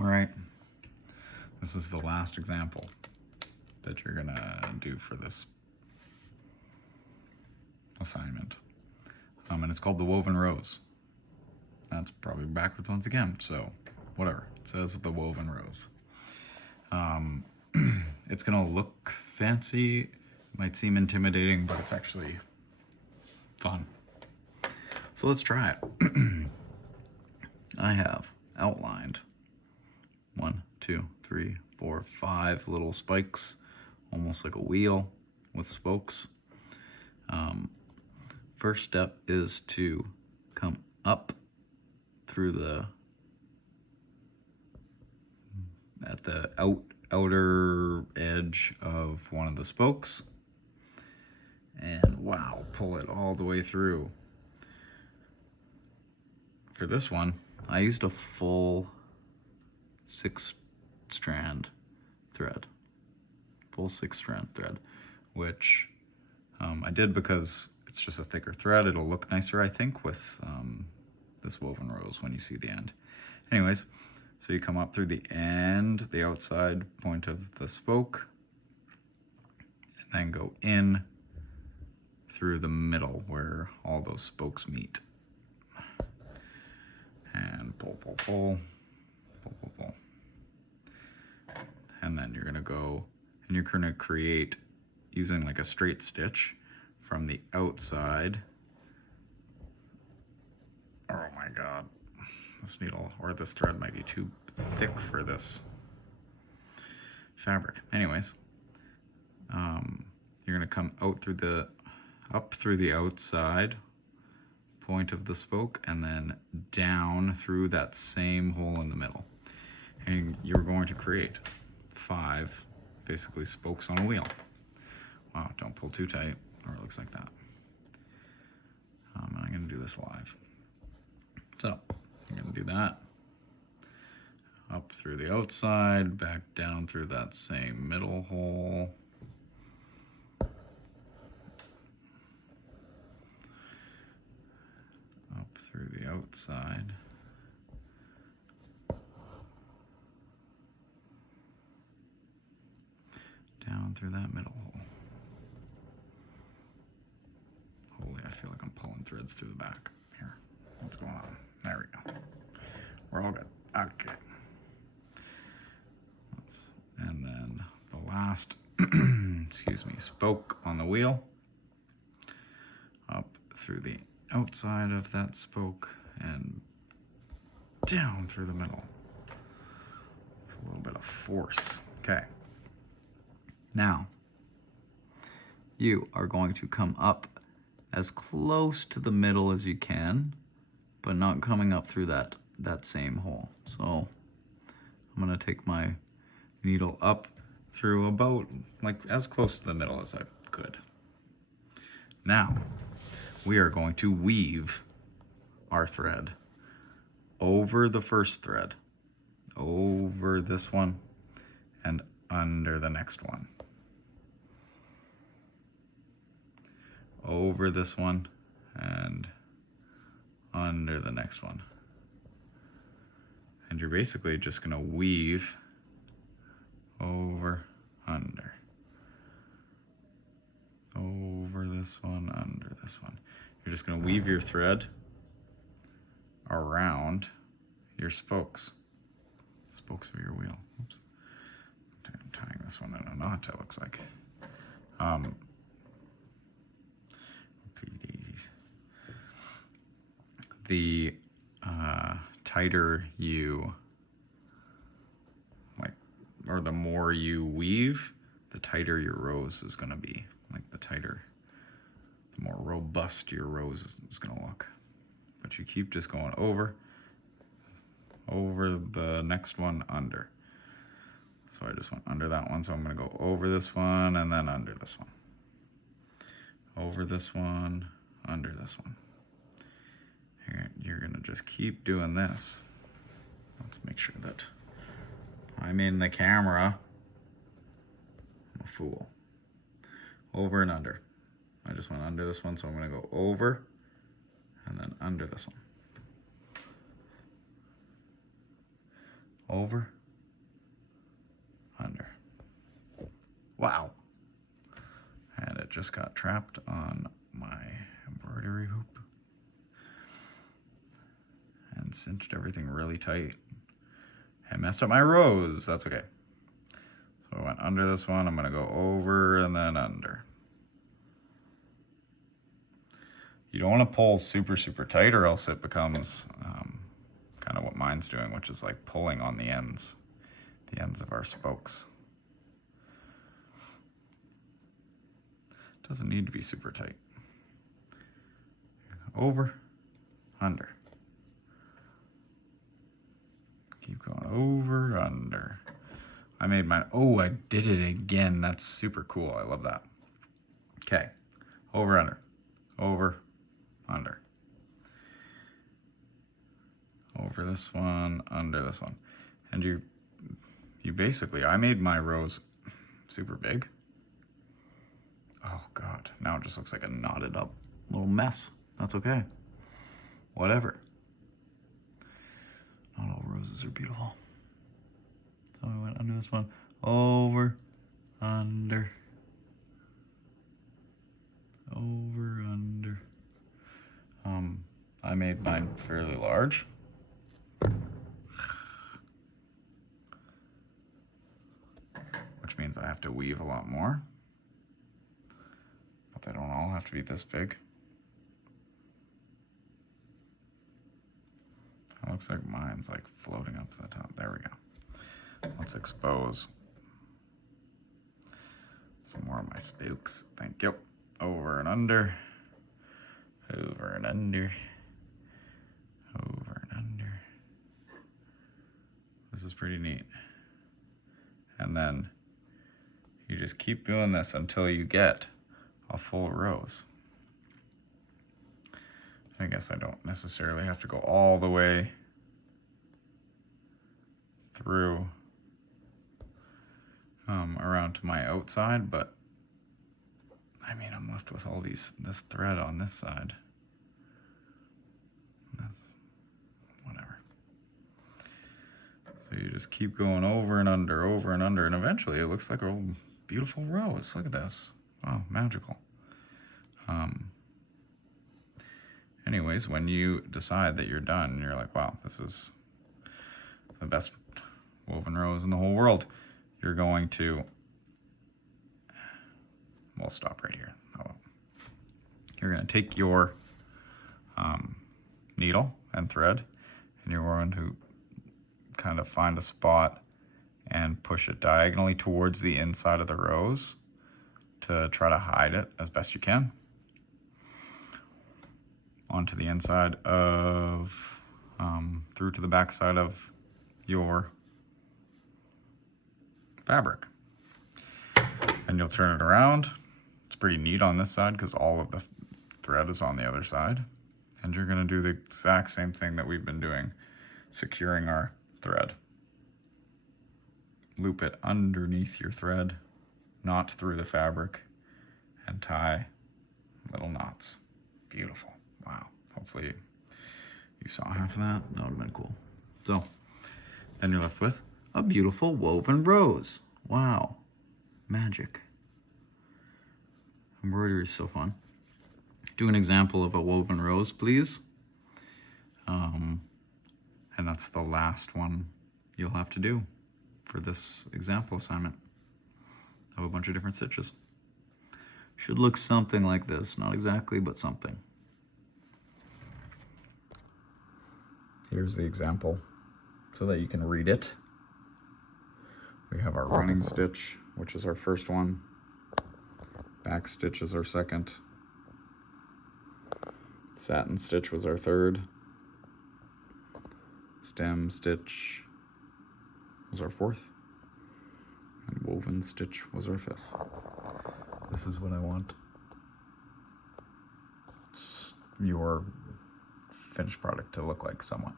All right, this is the last example that you're gonna do for this assignment. And it's called the woven rose. That's probably backwards once again, so whatever. It says the woven rose. It's gonna look fancy, might seem intimidating, but it's actually fun. So let's try it. I have outlined 1, 2, 3, 4, 5 little spikes, almost like a wheel with spokes. First step is to come up through at the outer edge of one of the spokes, and wow, pull it all the way through. For this one, I used a full 6-strand thread, which I did because it's just a thicker thread. It'll look nicer, I think, with this woven rose when you see the end. Anyways, so you come up through the end, the outside point of the spoke, and then go in through the middle where all those spokes meet. And pull, pull, pull, pull, pull, pull. And then you're gonna go and you're gonna create, using like a straight stitch from the outside. Oh my God, this needle or this thread might be too thick for this fabric. Anyways, you're gonna come out through up through the outside point of the spoke and then down through that same hole in the middle. And you're going to create 5 basically spokes on a wheel. Wow, don't pull too tight or it looks like that. And I'm gonna do this live. So you're gonna do that. Up through the outside, back down through that same middle hole. Up through the outside. Down through that middle hole. Holy, I feel like I'm pulling threads through the back. Here, what's going on? There we go. We're all good. Okay. And then the last, excuse me, spoke on the wheel. Up through the outside of that spoke and down through the middle. With a little bit of force. Okay. Now, you are going to come up as close to the middle as you can, but not coming up through that same hole. So I'm gonna take my needle up through about like as close to the middle as I could. Now, we are going to weave our thread over the first thread, over this one, and under the next one. Over this one and under the next one. And you're basically just gonna weave over, under. Over this one, under this one. You're just gonna weave your thread around your spokes. Spokes of your wheel. Oops. I'm tying this one in a knot, it looks like. The tighter you or the more you weave, the tighter your rose is going to be. Like the more robust your rose is going to look. But you keep just going over the next one, under. So I just went under that one, so I'm going to go over this one and then under this one. Over this one, under this one. You're going to just keep doing this. Let's make sure that I'm in the camera. I'm a fool. Over and under. I just went under this one, so I'm going to go over and then under this one. over, under. Wow. And it just got trapped on my embroidery hoop and cinched everything really tight. I messed up my rows, that's okay. So I went under this one, I'm gonna go over and then under. You don't wanna pull super, super tight or else it becomes kind of what mine's doing, which is like pulling on the ends of our spokes. Doesn't need to be super tight. Over, under. Keep going over, under. I made mine. Oh, I did it again. That's super cool. I love that. Okay. Over, under. Over, under. Over this one, under this one. And you basically, I made my rows super big. Oh God, now it just looks like a knotted up little mess. That's okay. Whatever. Not all roses are beautiful. So I went under this one, over, under, over, under. I made mine fairly large. Which means I have to weave a lot more. But they don't all have to be this big. It looks like mine's like floating up to the top. There we go. Let's expose some more of my spooks. Thank you. Over and under. Over and under. Over and under. This is pretty neat. And then you just keep doing this until you get a full rose. I guess I don't necessarily have to go all the way through around to my outside, but I mean, I'm left with all this thread on this side. That's whatever. So you just keep going over and under, and eventually it looks like a beautiful rose. Look at this. Wow, magical. Anyways, when you decide that you're done, you're like, wow, this is the best woven rose in the whole world, you're going to, we'll stop right here. You're going to take your needle and thread, and you're going to kind of find a spot and push it diagonally towards the inside of the rose to try to hide it as best you can onto the inside of, through to the back side of your fabric. And you'll turn it around. It's pretty neat on this side because all of the thread is on the other side. And you're gonna do the exact same thing that we've been doing, securing our thread. Loop it underneath your thread, knot through the fabric, and tie little knots. Beautiful. Wow. Hopefully you saw half of that. That would have been cool. So then you're left with a beautiful woven rose. Wow. Magic. Embroidery is so fun. Do an example of a woven rose, please. And that's the last one you'll have to do for this example assignment of a bunch of different stitches. Should look something like this. Not exactly, but something. Here's the example so that you can read it. We have our running stitch, which is our first one. Back stitch is our second. Satin stitch was our third. Stem stitch was our fourth. And woven stitch was our fifth. This is what I want your finished product to look like somewhat.